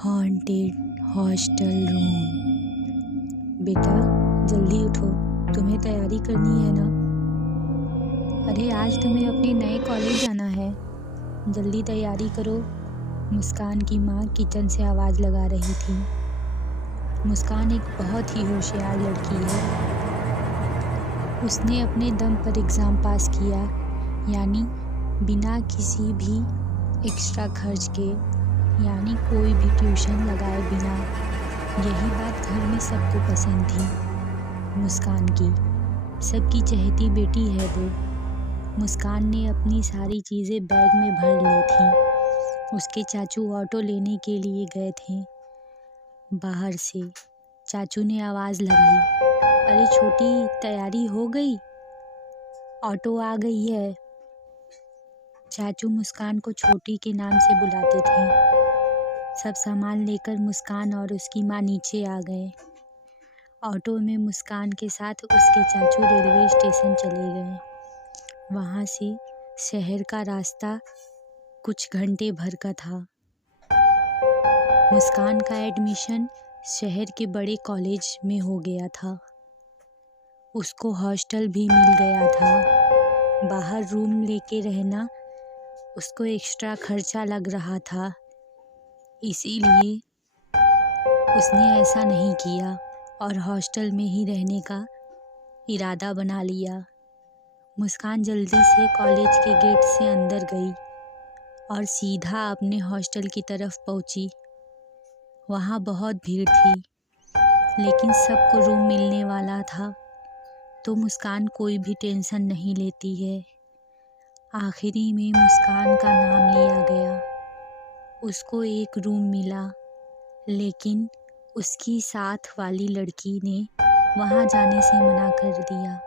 Haunted hostel room. बेटा जल्दी उठो, तुम्हें तैयारी करनी है ना। अरे आज तुम्हें अपने नए कॉलेज जाना है, जल्दी तैयारी करो। मुस्कान की माँ किचन से आवाज़ लगा रही थी। मुस्कान एक बहुत ही होशियार लड़की है। उसने अपने दम पर एग्ज़ाम पास किया, यानी बिना किसी भी एक्स्ट्रा खर्च के, यानी कोई भी ट्यूशन लगाए बिना। यही बात घर में सबको पसंद थी। मुस्कान की सबकी चहेती बेटी है वो। मुस्कान ने अपनी सारी चीज़ें बैग में भर ली थी। उसके चाचू ऑटो लेने के लिए गए थे। बाहर से चाचू ने आवाज़ लगाई, अरे छोटी तैयारी हो गई, ऑटो आ गई है। चाचू मुस्कान को छोटी के नाम से बुलाते थे। सब सामान लेकर मुस्कान और उसकी माँ नीचे आ गए। ऑटो में मुस्कान के साथ उसके चाचू रेलवे स्टेशन चले गए। वहाँ से शहर का रास्ता कुछ घंटे भर का था। मुस्कान का एडमिशन शहर के बड़े कॉलेज में हो गया था। उसको हॉस्टल भी मिल गया था। बाहर रूम लेके रहना उसको एक्स्ट्रा खर्चा लग रहा था, इसीलिए उसने ऐसा नहीं किया और हॉस्टल में ही रहने का इरादा बना लिया। मुस्कान जल्दी से कॉलेज के गेट से अंदर गई और सीधा अपने हॉस्टल की तरफ पहुंची। वहाँ बहुत भीड़ थी, लेकिन सबको रूम मिलने वाला था, तो मुस्कान कोई भी टेंशन नहीं लेती है। आखिरी में मुस्कान का नाम लिया गया। उसको एक रूम मिला, लेकिन उसकी साथ वाली लड़की ने वहाँ जाने से मना कर दिया।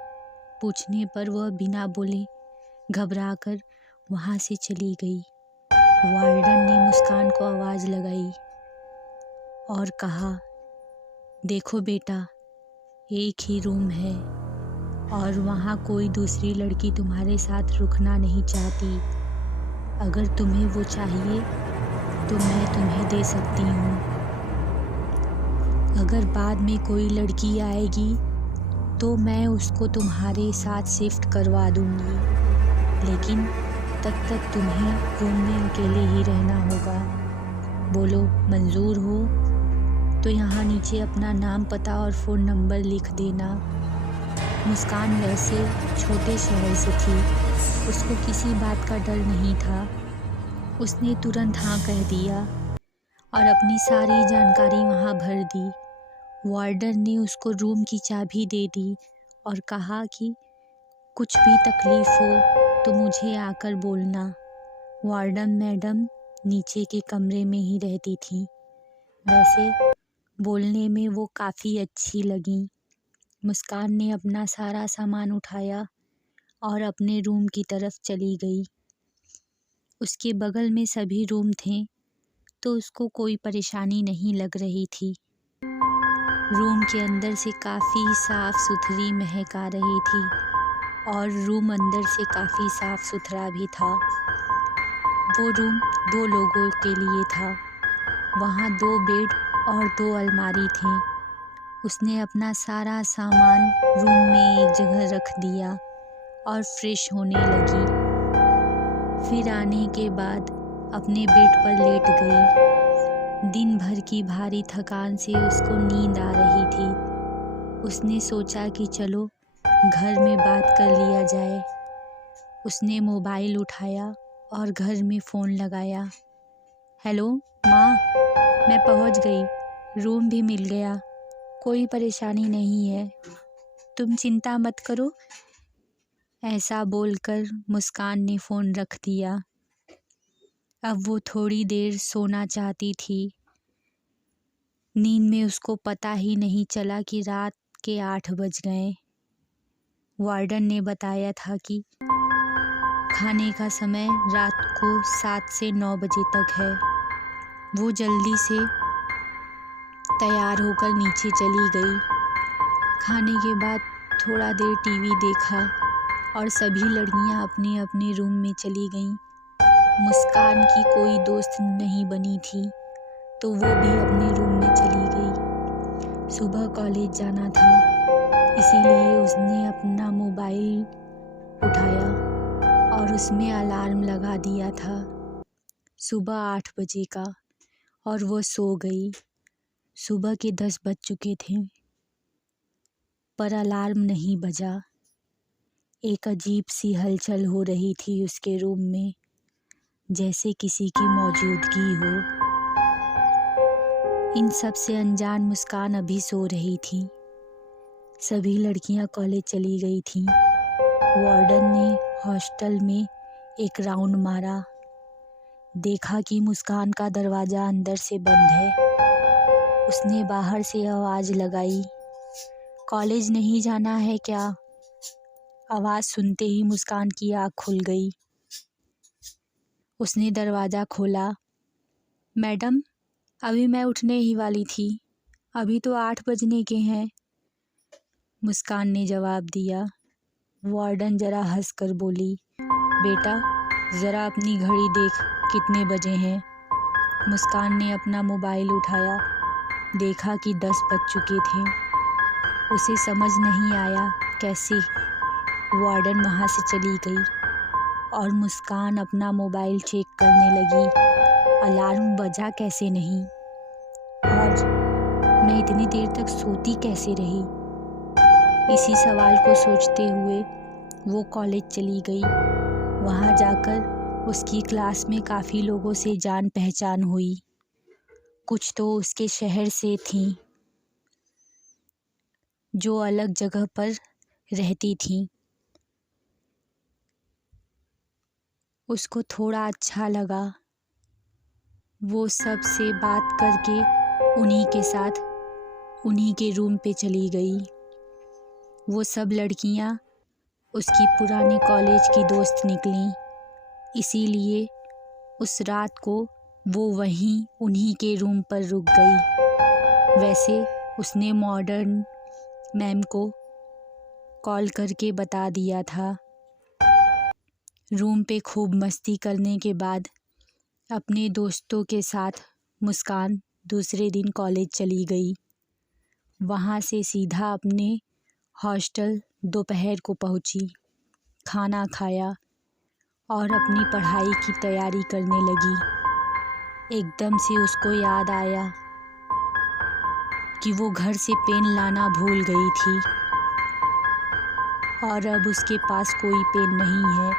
पूछने पर वह बिना बोले घबराकर वहाँ से चली गई। वार्डन ने मुस्कान को आवाज़ लगाई और कहा, देखो बेटा, एक ही रूम है और वहाँ कोई दूसरी लड़की तुम्हारे साथ रुकना नहीं चाहती। अगर तुम्हें वो चाहिए तो मैं तुम्हें दे सकती हूँ। अगर बाद में कोई लड़की आएगी तो मैं उसको तुम्हारे साथ शिफ्ट करवा दूँगी, लेकिन तब तक तुम्हें रूम में अकेले ही रहना होगा। बोलो मंजूर हो तो यहाँ नीचे अपना नाम, पता और फ़ोन नंबर लिख देना। मुस्कान वैसे छोटे शहर से थी, उसको किसी बात का डर नहीं था। उसने तुरंत हाँ कह दिया और अपनी सारी जानकारी वहाँ भर दी। वार्डन ने उसको रूम की चाबी दे दी और कहा कि कुछ भी तकलीफ़ हो तो मुझे आकर बोलना। वार्डन मैडम नीचे के कमरे में ही रहती थी। वैसे बोलने में वो काफ़ी अच्छी लगी। मुस्कान ने अपना सारा सामान उठाया और अपने रूम की तरफ चली गई। उसके बगल में सभी रूम थे, तो उसको कोई परेशानी नहीं लग रही थी। रूम के अंदर से काफ़ी साफ़ सुथरी महक आ रही थी और रूम अंदर से काफ़ी साफ़ सुथरा भी था। वो रूम 2 लोगों के लिए था। वहाँ 2 बेड और 2 अलमारी थे। उसने अपना सारा सामान रूम में एक जगह रख दिया और फ्रेश होने लगी। फिर आने के बाद अपने बेड पर लेट गई। दिन भर की भारी थकान से उसको नींद आ रही थी। उसने सोचा कि चलो घर में बात कर लिया जाए। उसने मोबाइल उठाया और घर में फ़ोन लगाया। हेलो माँ, मैं पहुँच गई, रूम भी मिल गया, कोई परेशानी नहीं है, तुम चिंता मत करो। ऐसा बोलकर मुस्कान ने फ़ोन रख दिया। अब वो थोड़ी देर सोना चाहती थी। नींद में उसको पता ही नहीं चला कि रात के 8 बज गए। वार्डन ने बताया था कि खाने का समय रात को 7 से 9 बजे तक है। वो जल्दी से तैयार होकर नीचे चली गई। खाने के बाद थोड़ा देर टीवी देखा और सभी लड़कियां अपने अपने रूम में चली गईं। मुस्कान की कोई दोस्त नहीं बनी थी, तो वो भी अपने रूम में चली गई। सुबह कॉलेज जाना था, इसीलिए उसने अपना मोबाइल उठाया और उसमें अलार्म लगा दिया था सुबह 8 बजे का, और वो सो गई। सुबह के 10 बज चुके थे पर अलार्म नहीं बजा। एक अजीब सी हलचल हो रही थी उसके रूम में, जैसे किसी की मौजूदगी हो। इन सब से अनजान मुस्कान अभी सो रही थी। सभी लड़कियां कॉलेज चली गई थीं। वार्डन ने हॉस्टल में एक राउंड मारा, देखा कि मुस्कान का दरवाज़ा अंदर से बंद है। उसने बाहर से आवाज़ लगाई, कॉलेज नहीं जाना है क्या? आवाज़ सुनते ही मुस्कान की आँख खुल गई। उसने दरवाज़ा खोला। मैडम, अभी मैं उठने ही वाली थी, अभी तो 8 बजने के हैं, मुस्कान ने जवाब दिया। वार्डन ज़रा हंसकर बोली, बेटा ज़रा अपनी घड़ी देख कितने बजे हैं। मुस्कान ने अपना मोबाइल उठाया, देखा कि 10 बज चुके थे। उसे समझ नहीं आया कैसे वार्डन वहाँ से चली गई, और मुस्कान अपना मोबाइल चेक करने लगी, अलार्म बजा कैसे नहीं, और मैं इतनी देर तक सोती कैसे रही। इसी सवाल को सोचते हुए वो कॉलेज चली गई। वहाँ जाकर उसकी क्लास में काफ़ी लोगों से जान पहचान हुई। कुछ तो उसके शहर से थीं, जो अलग जगह पर रहती थीं। उसको थोड़ा अच्छा लगा। वो सब से बात करके उन्हीं के साथ उन्हीं के रूम पे चली गई। वो सब लड़कियां उसकी पुरानी कॉलेज की दोस्त निकलीं, इसीलिए उस रात को वो वहीं उन्हीं के रूम पर रुक गई। वैसे उसने मॉडर्न मैम को कॉल करके बता दिया था। रूम पे खूब मस्ती करने के बाद अपने दोस्तों के साथ मुस्कान दूसरे दिन कॉलेज चली गई। वहाँ से सीधा अपने हॉस्टल दोपहर को पहुँची, खाना खाया और अपनी पढ़ाई की तैयारी करने लगी। एकदम से उसको याद आया कि वो घर से पेन लाना भूल गई थी और अब उसके पास कोई पेन नहीं है।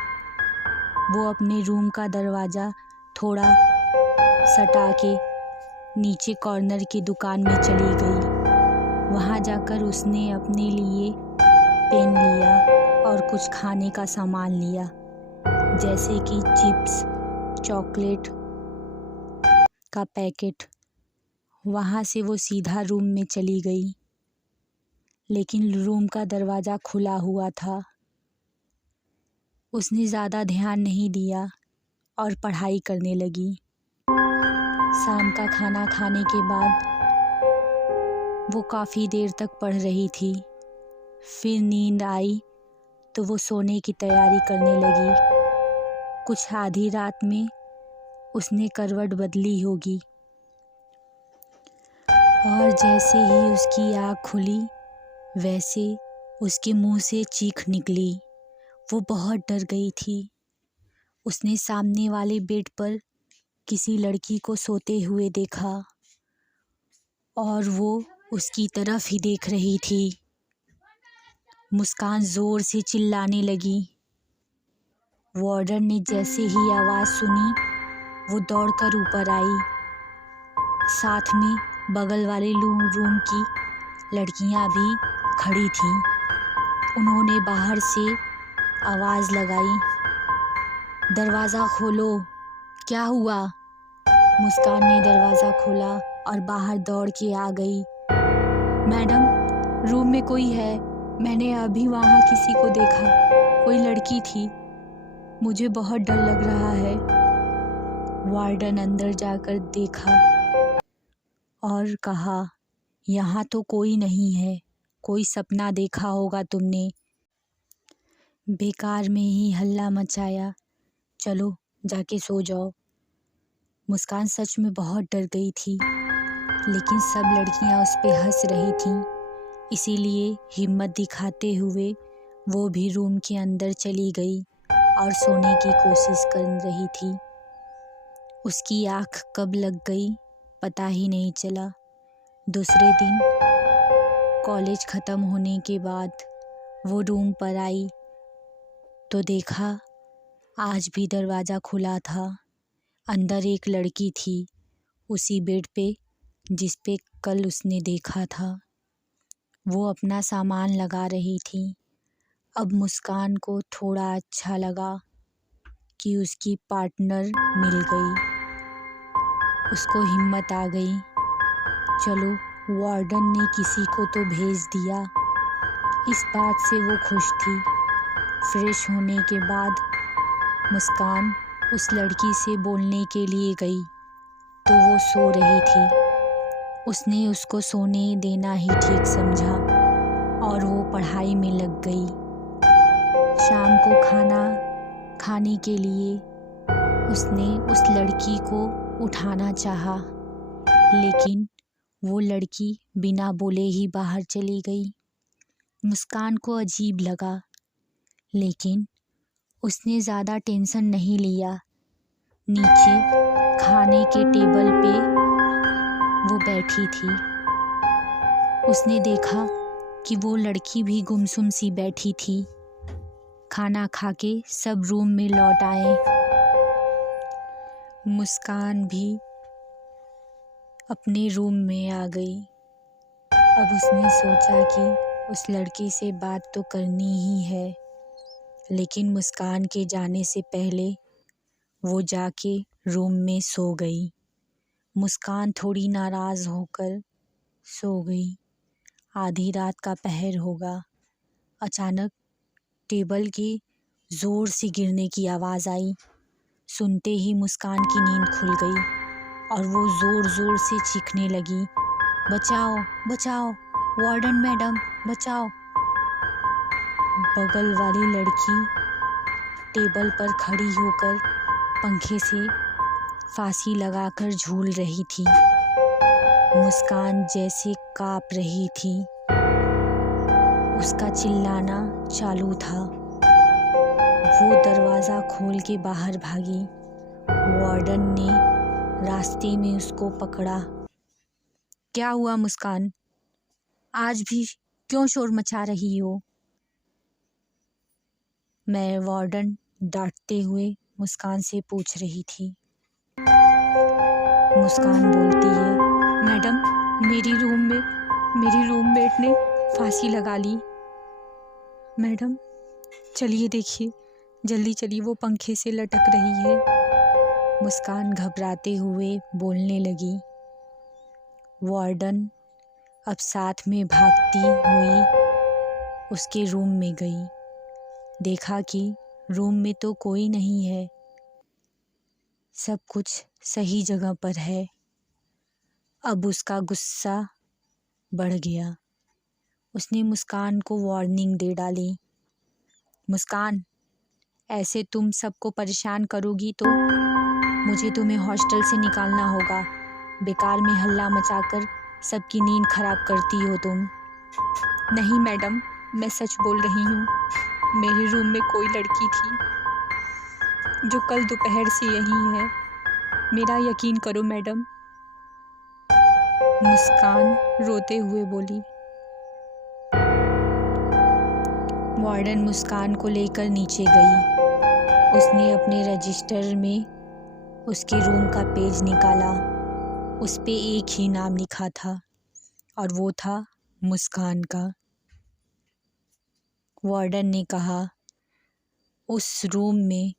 वो अपने रूम का दरवाज़ा थोड़ा सटा के नीचे कॉर्नर की दुकान में चली गई। वहाँ जाकर उसने अपने लिए पेन लिया और कुछ खाने का सामान लिया, जैसे कि चिप्स, चॉकलेट का पैकेट। वहाँ से वो सीधा रूम में चली गई, लेकिन रूम का दरवाज़ा खुला हुआ था। उसने ज़्यादा ध्यान नहीं दिया और पढ़ाई करने लगी। शाम का खाना खाने के बाद वो काफ़ी देर तक पढ़ रही थी। फिर नींद आई तो वो सोने की तैयारी करने लगी। कुछ आधी रात में उसने करवट बदली होगी, और जैसे ही उसकी आँख खुली वैसे उसके मुंह से चीख निकली। वो बहुत डर गई थी। उसने सामने वाले बेड पर किसी लड़की को सोते हुए देखा और वो उसकी तरफ ही देख रही थी। मुस्कान ज़ोर से चिल्लाने लगी। वार्डन ने जैसे ही आवाज़ सुनी वो दौड़कर ऊपर आई। साथ में बगल वाले रूम की लड़कियां भी खड़ी थीं। उन्होंने बाहर से आवाज़ लगाई, दरवाज़ा खोलो, क्या हुआ? मुस्कान ने दरवाज़ा खोला और बाहर दौड़ के आ गई। मैडम, रूम में कोई है, मैंने अभी वहाँ किसी को देखा, कोई लड़की थी, मुझे बहुत डर लग रहा है। वार्डन अंदर जाकर देखा और कहा, यहाँ तो कोई नहीं है, कोई सपना देखा होगा तुमने, बेकार में ही हल्ला मचाया, चलो जाके सो जाओ। मुस्कान सच में बहुत डर गई थी, लेकिन सब लड़कियां उस पे हंस रही थीं। इसीलिए हिम्मत दिखाते हुए वो भी रूम के अंदर चली गई और सोने की कोशिश कर रही थी। उसकी आँख कब लग गई पता ही नहीं चला। दूसरे दिन कॉलेज ख़त्म होने के बाद वो रूम पर आई तो देखा आज भी दरवाज़ा खुला था। अंदर एक लड़की थी, उसी बेड पे जिस पे कल उसने देखा था। वो अपना सामान लगा रही थी। अब मुस्कान को थोड़ा अच्छा लगा कि उसकी पार्टनर मिल गई। उसको हिम्मत आ गई, चलो वार्डन ने किसी को तो भेज दिया। इस बात से वो खुश थी। फ्रेश होने के बाद मुस्कान उस लड़की से बोलने के लिए गई तो वो सो रही थी। उसने उसको सोने देना ही ठीक समझा और वो पढ़ाई में लग गई। शाम को खाना खाने के लिए उसने उस लड़की को उठाना चाहा, लेकिन वो लड़की बिना बोले ही बाहर चली गई। मुस्कान को अजीब लगा, लेकिन उसने ज़्यादा टेंशन नहीं लिया। नीचे खाने के टेबल पे वो बैठी थी। उसने देखा कि वो लड़की भी गुमसुम सी बैठी थी। खाना खा के सब रूम में लौट आए। मुस्कान भी अपने रूम में आ गई। अब उसने सोचा कि उस लड़की से बात तो करनी ही है, लेकिन मुस्कान के जाने से पहले वो जाके रूम में सो गई। मुस्कान थोड़ी नाराज़ होकर सो गई। आधी रात का पहर होगा। अचानक टेबल के ज़ोर से गिरने की आवाज़ आई। सुनते ही मुस्कान की नींद खुल गई और वो ज़ोर ज़ोर से चीखने लगी, बचाओ बचाओ, वार्डन मैडम बचाओ। बगल वाली लड़की टेबल पर खड़ी होकर पंखे से फांसी लगाकर झूल रही थी। मुस्कान जैसे काँप रही थी। उसका चिल्लाना चालू था। वो दरवाज़ा खोल के बाहर भागी। वार्डन ने रास्ते में उसको पकड़ा। क्या हुआ मुस्कान? आज भी क्यों शोर मचा रही हो? मैं वार्डन डांटते हुए मुस्कान से पूछ रही थी। मुस्कान बोलती है, मैडम मेरी रूममेट ने फांसी लगा ली। मैडम चलिए देखिए, जल्दी चलिए, वो पंखे से लटक रही है। मुस्कान घबराते हुए बोलने लगी। वार्डन अब साथ में भागती हुई उसके रूम में गई। देखा कि रूम में तो कोई नहीं है, सब कुछ सही जगह पर है। अब उसका गुस्सा बढ़ गया। उसने मुस्कान को वार्निंग दे डाली, मुस्कान ऐसे तुम सबको परेशान करोगी तो मुझे तुम्हें हॉस्टल से निकालना होगा। बेकार में हल्ला मचाकर सबकी नींद खराब करती हो तुम। नहीं मैडम, मैं सच बोल रही हूँ। मेरे रूम में कोई लड़की थी जो कल दोपहर से यहीं है। मेरा यकीन करो मैडम। मुस्कान रोते हुए बोली। वार्डन मुस्कान को लेकर नीचे गई। उसने अपने रजिस्टर में उसके रूम का पेज निकाला। उस पे एक ही नाम लिखा था और वो था मुस्कान का। वार्डन ने कहा, उस रूम में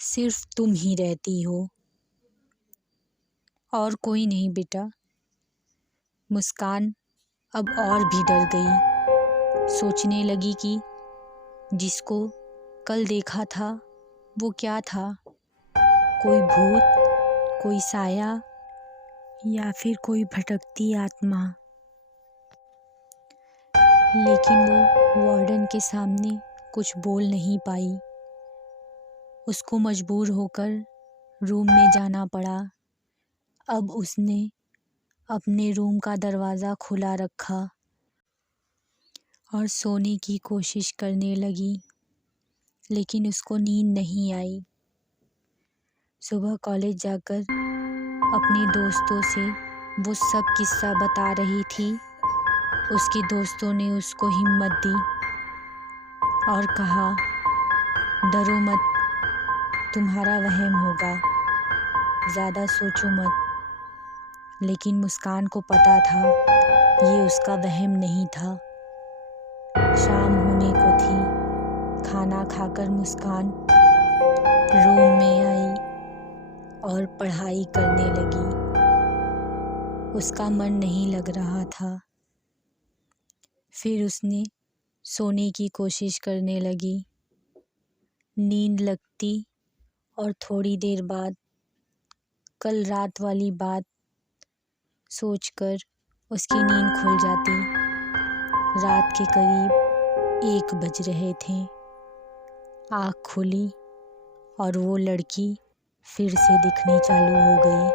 सिर्फ तुम ही रहती हो और कोई नहीं बेटा। मुस्कान अब और भी डर गई। सोचने लगी कि जिसको कल देखा था वो क्या था, कोई भूत, कोई साया या फिर कोई भटकती आत्मा। लेकिन वो वार्डन के सामने कुछ बोल नहीं पाई। उसको मजबूर होकर रूम में जाना पड़ा। अब उसने अपने रूम का दरवाज़ा खुला रखा और सोने की कोशिश करने लगी, लेकिन उसको नींद नहीं आई। सुबह कॉलेज जाकर अपने दोस्तों से वो सब किस्सा बता रही थी। उसके दोस्तों ने उसको हिम्मत दी और कहा, डरो मत, तुम्हारा वहम होगा, ज़्यादा सोचो मत। लेकिन मुस्कान को पता था ये उसका वहम नहीं था। शाम होने को थी। खाना खाकर मुस्कान रूम में आई और पढ़ाई करने लगी। उसका मन नहीं लग रहा था। फिर उसने सोने की कोशिश करने लगी। नींद लगती और थोड़ी देर बाद कल रात वाली बात सोचकर उसकी नींद खुल जाती। रात के करीब 1 बज रहे थे। आँख खुली और वो लड़की फिर से दिखनी चालू हो गई।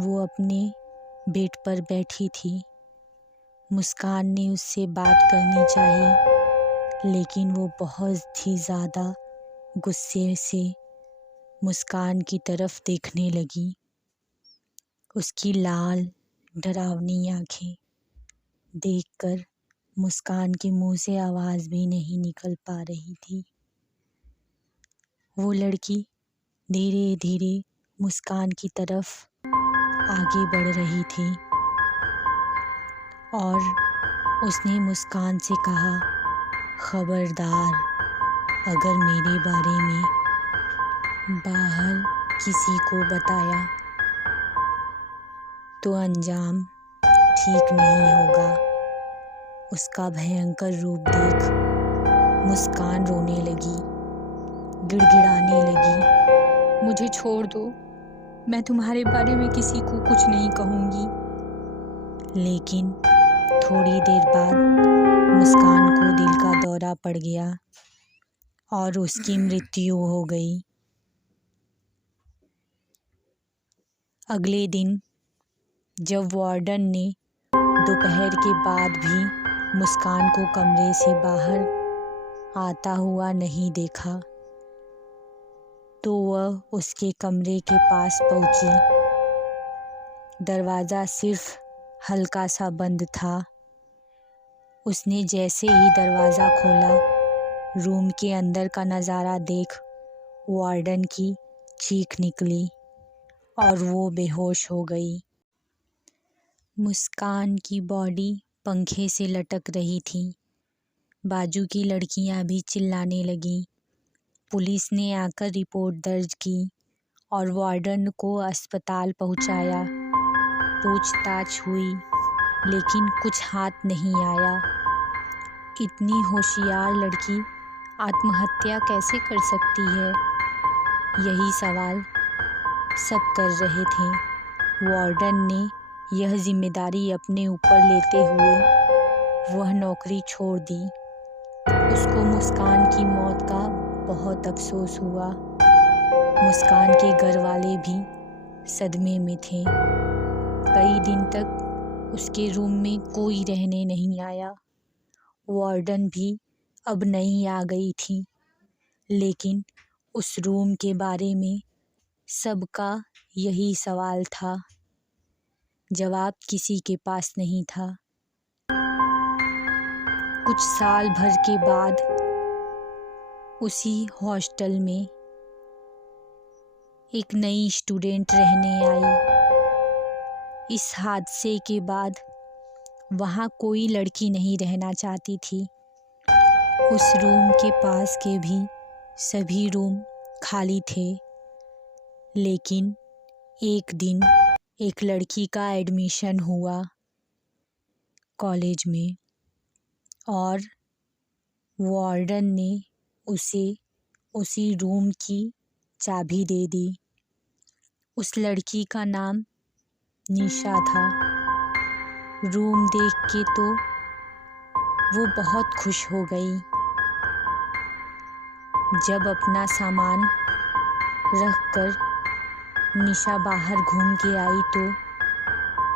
वो अपने बेड पर बैठी थी। मुस्कान ने उससे बात करनी चाही, लेकिन वो बहुत ही ज़्यादा गुस्से से मुस्कान की तरफ देखने लगी। उसकी लाल डरावनी आँखें देखकर मुस्कान के मुंह से आवाज़ भी नहीं निकल पा रही थी। वो लड़की धीरे धीरे मुस्कान की तरफ आगे बढ़ रही थी और उसने मुस्कान से कहा, खबरदार, अगर मेरे बारे में बाहर किसी को बताया तो अंजाम ठीक नहीं होगा। उसका भयंकर रूप देख मुस्कान रोने लगी, गिड़गिड़ाने लगी, मुझे छोड़ दो, मैं तुम्हारे बारे में किसी को कुछ नहीं कहूँगी। लेकिन थोड़ी देर बाद मुस्कान को दिल का दौरा पड़ गया और उसकी मृत्यु हो गई। अगले दिन जब वार्डन ने दोपहर के बाद भी मुस्कान को कमरे से बाहर आता हुआ नहीं देखा, तो वह उसके कमरे के पास पहुंची। दरवाज़ा सिर्फ हल्का सा बंद था। उसने जैसे ही दरवाज़ा खोला, रूम के अंदर का नज़ारा देख वार्डन की चीख निकली और वो बेहोश हो गई। मुस्कान की बॉडी पंखे से लटक रही थी। बाजू की लड़कियां भी चिल्लाने लगीं। पुलिस ने आकर रिपोर्ट दर्ज की और वार्डन को अस्पताल पहुंचाया। पूछताछ हुई, लेकिन कुछ हाथ नहीं आया। इतनी होशियार लड़की आत्महत्या कैसे कर सकती है? यही सवाल सब कर रहे थे। वार्डन ने यह जिम्मेदारी अपने ऊपर लेते हुए वह नौकरी छोड़ दी। उसको मुस्कान की मौत का बहुत अफसोस हुआ। मुस्कान के घर वाले भी सदमे में थे। कई दिन तक उसके रूम में कोई रहने नहीं आया। वार्डन भी अब नहीं आ गई थी, लेकिन उस रूम के बारे में सबका यही सवाल था। जवाब किसी के पास नहीं था। कुछ साल भर के बाद उसी हॉस्टल में एक नई स्टूडेंट रहने आई। इस हादसे के बाद वहाँ कोई लड़की नहीं रहना चाहती थी। उस रूम के पास के भी सभी रूम खाली थे। लेकिन एक दिन एक लड़की का एडमिशन हुआ कॉलेज में और वार्डन ने उसे उसी रूम की चाबी दे दी। उस लड़की का नाम निशा था। रूम देख के तो वो बहुत खुश हो गई। जब अपना सामान रखकर निशा बाहर घूम के आई तो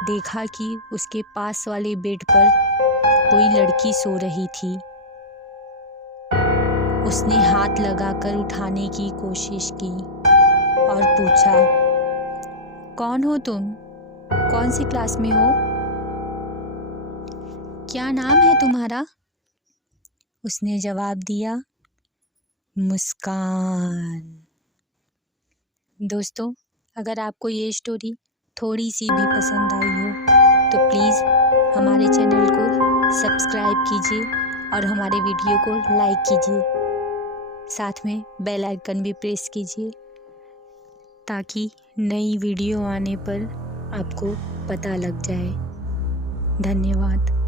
देखा कि उसके पास वाले बेड पर कोई लड़की सो रही थी। उसने हाथ लगाकर उठाने की कोशिश की और पूछा, कौन हो तुम? कौन सी क्लास में हो? क्या नाम है तुम्हारा? उसने जवाब दिया, मुस्कान। दोस्तों, अगर आपको ये स्टोरी थोड़ी सी भी पसंद आई हो तो प्लीज़ हमारे चैनल को सब्सक्राइब कीजिए और हमारे वीडियो को लाइक कीजिए। साथ में बेल आइकन भी प्रेस कीजिए ताकि नई वीडियो आने पर आपको पता लग जाए। धन्यवाद।